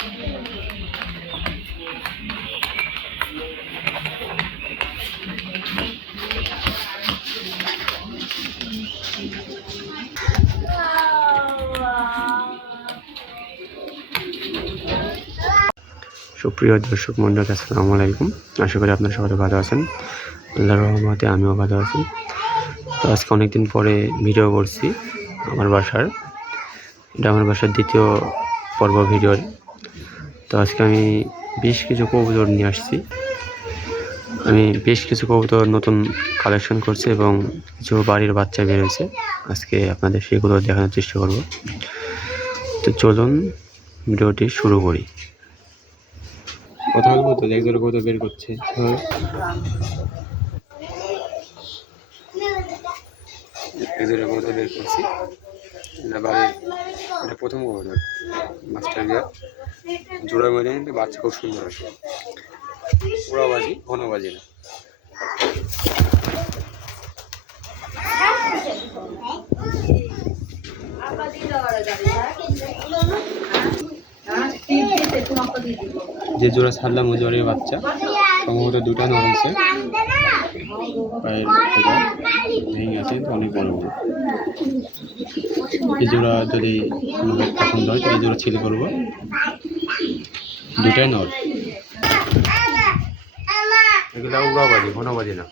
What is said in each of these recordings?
সুপ্রিয় দর্শক মণ্ডলী, আসসালামু আলাইকুম। আশা করি আপনারা সবাই ভালো আছেন। আল্লাহর রহমতে আমিও ভালো আছি। তো আজকে অনেকদিন পরে ভিডিও করছি আমার বাসার। এটা আমার বাসার দ্বিতীয় পর্ব ভিডিওর। তো আজকে আমি বেশ কিছু কবুতর নিয়ে আসছি। আমি বেশ কিছু কবুতর নতুন কালেকশন করছি এবং কিছু বাড়ির বাচ্চা বেরোয়েছে। আজকে আপনাদের সেগুলো দেখানোর চেষ্টা করব। তো চলুন ভিডিওটি শুরু করি। কথা বলবো তো, এক জোড়া কবুতর বের করছে। এক জোড়া কবুতর বের করছি। এটা প্রথম কবুতর, মাস্টার বিয়ার জোড়া মেরে নিতে। বাচ্চা খুব সুন্দর আসে, ওড়াবাজি ঘনবাজি না। যে জোড়া ছাড়লাম ওই জোড়ের বাচ্চা সম্ভবত দুটা নড়ছে, পায়ের ভেঙে আছে, অনেক বড় বড়। এই জোড়া যদি পছন্দ হয় তাহলে এই জোড়া ছেলে করবো, দুটাই নর। এগুলো উড়াবাজি ঘনবাজি না।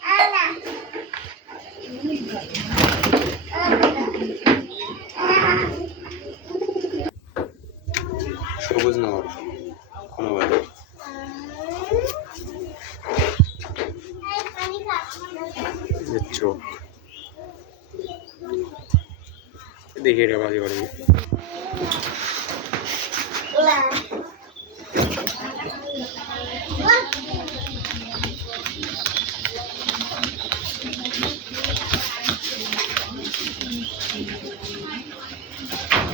সবুজ নর ঘনবাজি। চোখ দেখে এটা বাজি করে।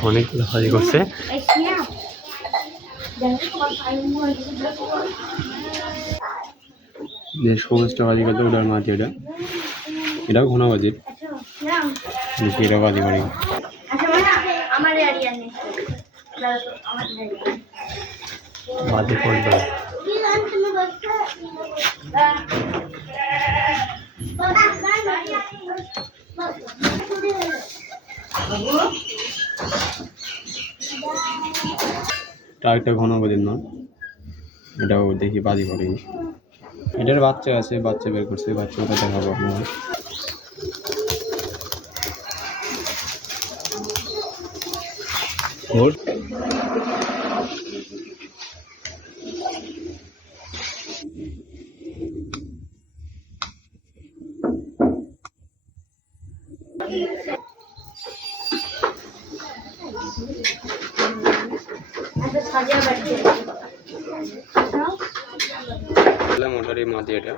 অনেকগুলো বাজি করছে। যে সবুজটা বাজি করতে ওটার মাঝে, এটাও ঘনবাজি। দেখি এটা বাজি করে। বাজি করবে একটা ঘনবাজির না, এটাও দেখি বাজি করে। এটার বাচ্চা আছে, বাচ্চা বের করছে, বাচ্চাটা দেখাবো আপনার। মোটরের মাঝে এটা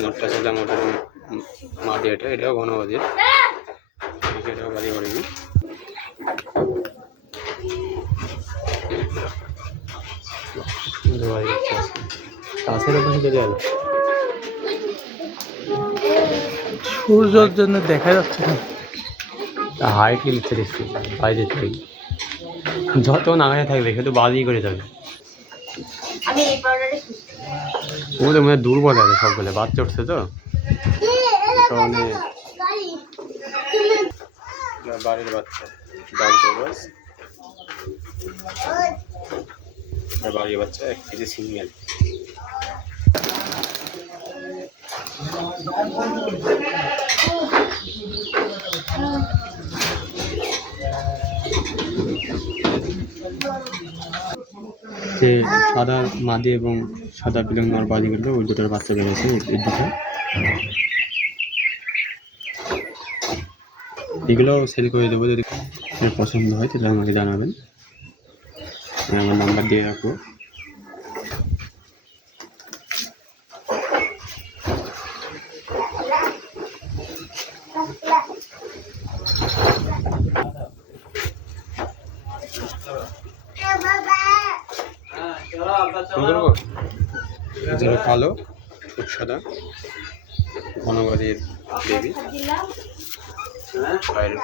নোটটা ছিল, মোটরের মাঝে এটা, এটাও ঘনবাজি। এটাও বাজি করেনি। সূর্যের জন্য দেখা যাচ্ছে না, হাইট লিখতে দেখছি বাইরে থেকে। যত নাগায় থাকবে কিন্তু বাজি করে যাবে। ওদের মধ্যে দুর্বল আছে সবগুলো, বাচ্চা উঠছে তো কারণে। বাড়ির বাচ্চা বাড়ির বাচ্চা 1 কেজি সিঙ্গেল। যে সাদা মাদি এবং সাদা বিলং নর বাজি করলে ওই দুটোর বাচ্চা বেরোছে। এই দুটো এগুলো সেল করে দেবো, যদি পছন্দ হয় তাহলে আমাকে জানাবেন, আমি আমার নাম্বার দিয়ে রাখবো। যেটা কালো খুব সাদা ঘনবাজির বেবি, বাইরের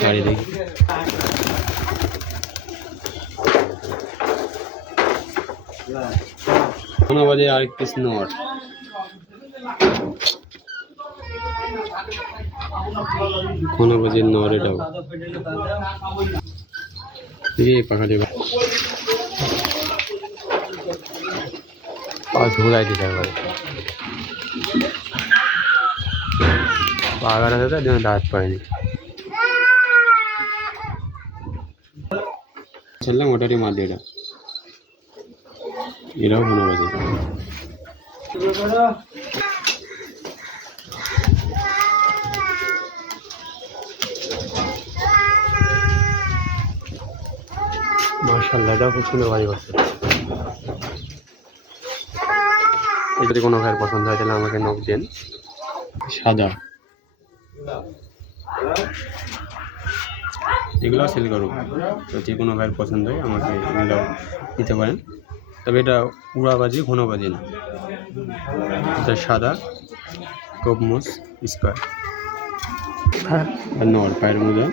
শাড়ি দেখি কোনো বাজে আরেক পিস নর কোনো বাজে নর এটাও পাখা দেবা পাঁচ ঘোরাই দিতে পারে পাগার আছে তার জন্য দাঁত পায়নি চললাম ওটারই মাঝে এরাও কোনো বাজে মাশাআল্লাহ এটাও খুব সুন্দর বাড়ি করছে যদি কোনো ভাইয়ের পছন্দ হয় তাহলে আমাকে নক দেন সাদা এগুলো সেল করবো যদি কোনো ভাইয়ের পছন্দ হয় আমাকে এগুলো দিতে পারেন তবে এটা উড়াবাজি ঘনবাজি না এটা সাদা কবমোস স্কোয়ার হ্যাঁ আর নর পায়ের মোজা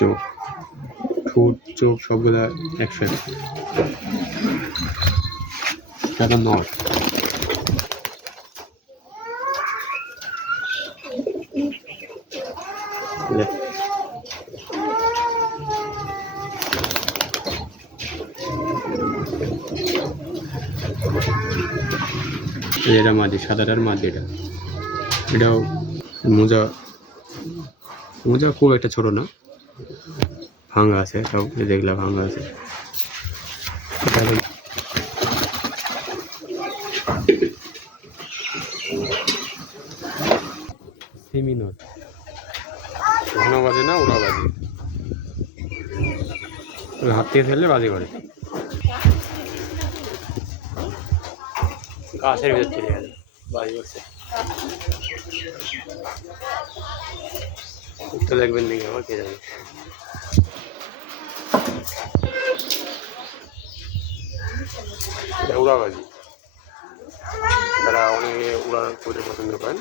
চোখ ঠোঁট চোখ সবগুলা 100 টাকা নর এটা মাদি সাদাটার মাদি এটাও মোজা মোজা খুব একটা ছোট না ভাঙা আছে তাও দেখলাম ভাঙা আছে সেমিনর ঘন বাজে না ওরা বাজে হাত থেকে ফেললে বাজে করে গাছের ভিতর চলে গেছে বাজি করছে উঠতে লাগবেন নাকি আমার কে জানে উড়াবাজি তারা অনেকে উড়া করতে পছন্দ করেন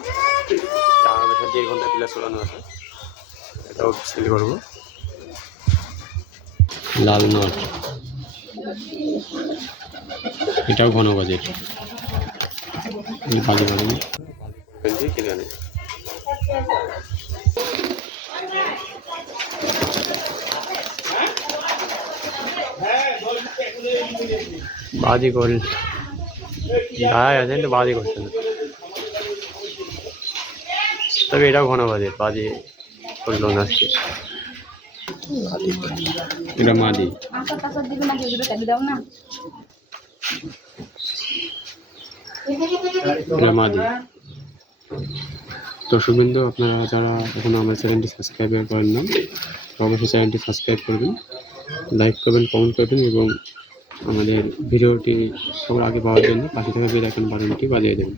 আমাদের সাথে 1.5 ঘন্টা ক্লাস চলানো আছে এটাও সেল করবো লাল নট এটাও ঘন বাজেট বাজে বাজে কিনে আনে বাজি কর গায়ে আছে কিন্তু বাজি করছে না তবে এটাও ঘন বাজে বাজি করলো না আজকে এটা মাদি এটা মাদি দর্শকবৃন্দ আপনারা যারা এখনো আমার চ্যানেলটি সাবস্ক্রাইব করেন না অবশ্যই চ্যানেলটি সাবস্ক্রাইব করবেন লাইক করবেন কমেন্ট করবেন এবং আমাদের ভিডিওটি সবার আগে পাওয়ার জন্য পাশে থাকা বেল আইকন বাটনটি বাজিয়ে দেবেন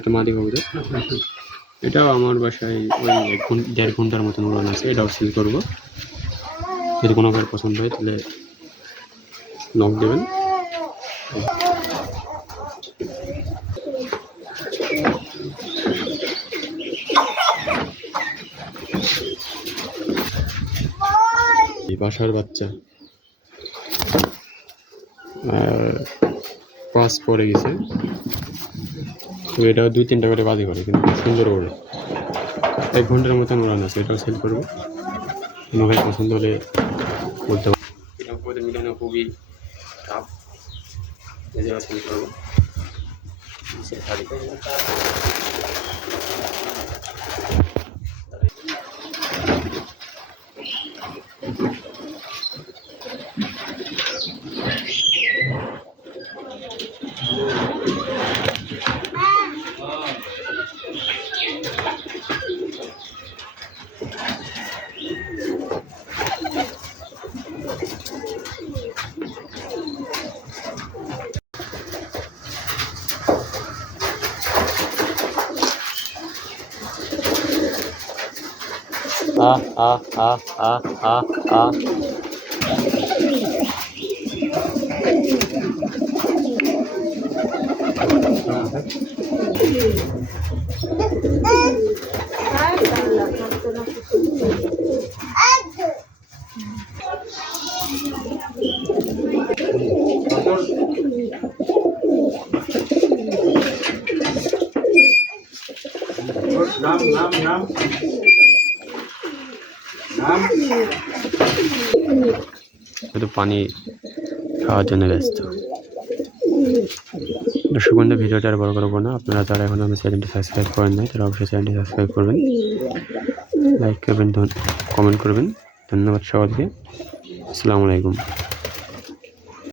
একটা মাদি কবুতর এটাও আমার বাসায় ওই 1.5 ঘন্টার মতন উড়ান আছে এটাও সেল করবো যদি কোনো কার পছন্দ হয় তাহলে নক দেবেন বাসার বাচ্চা পাস পড়ে গেছে তো এটাও 2-3টা করে বাজি করে কিন্তু সুন্দর ওড়ে 1 ঘন্টার মতন উড়ান আছে এটাও সেল করবো কোনো ভাই পছন্দ হলে বলতে পারবো এটা আমাদের মিলানো খুবই টাফ এটাও সেল করবো নাম নাম নাম নাম শুধু পানি খাওয়ার জন্য ব্যস্ত। দর্শক বন্ধু, ভিডিওটা আর বড় করবো না। আপনারা যারা এখন আমার চ্যানেলটি সাবস্ক্রাইব করেন নাই তারা অবশ্যই চ্যানেলটি সাবস্ক্রাইব করবেন, লাইক করবেন, কমেন্ট করবেন। ধন্যবাদ সবাইকে। আসসালামু আলাইকুম।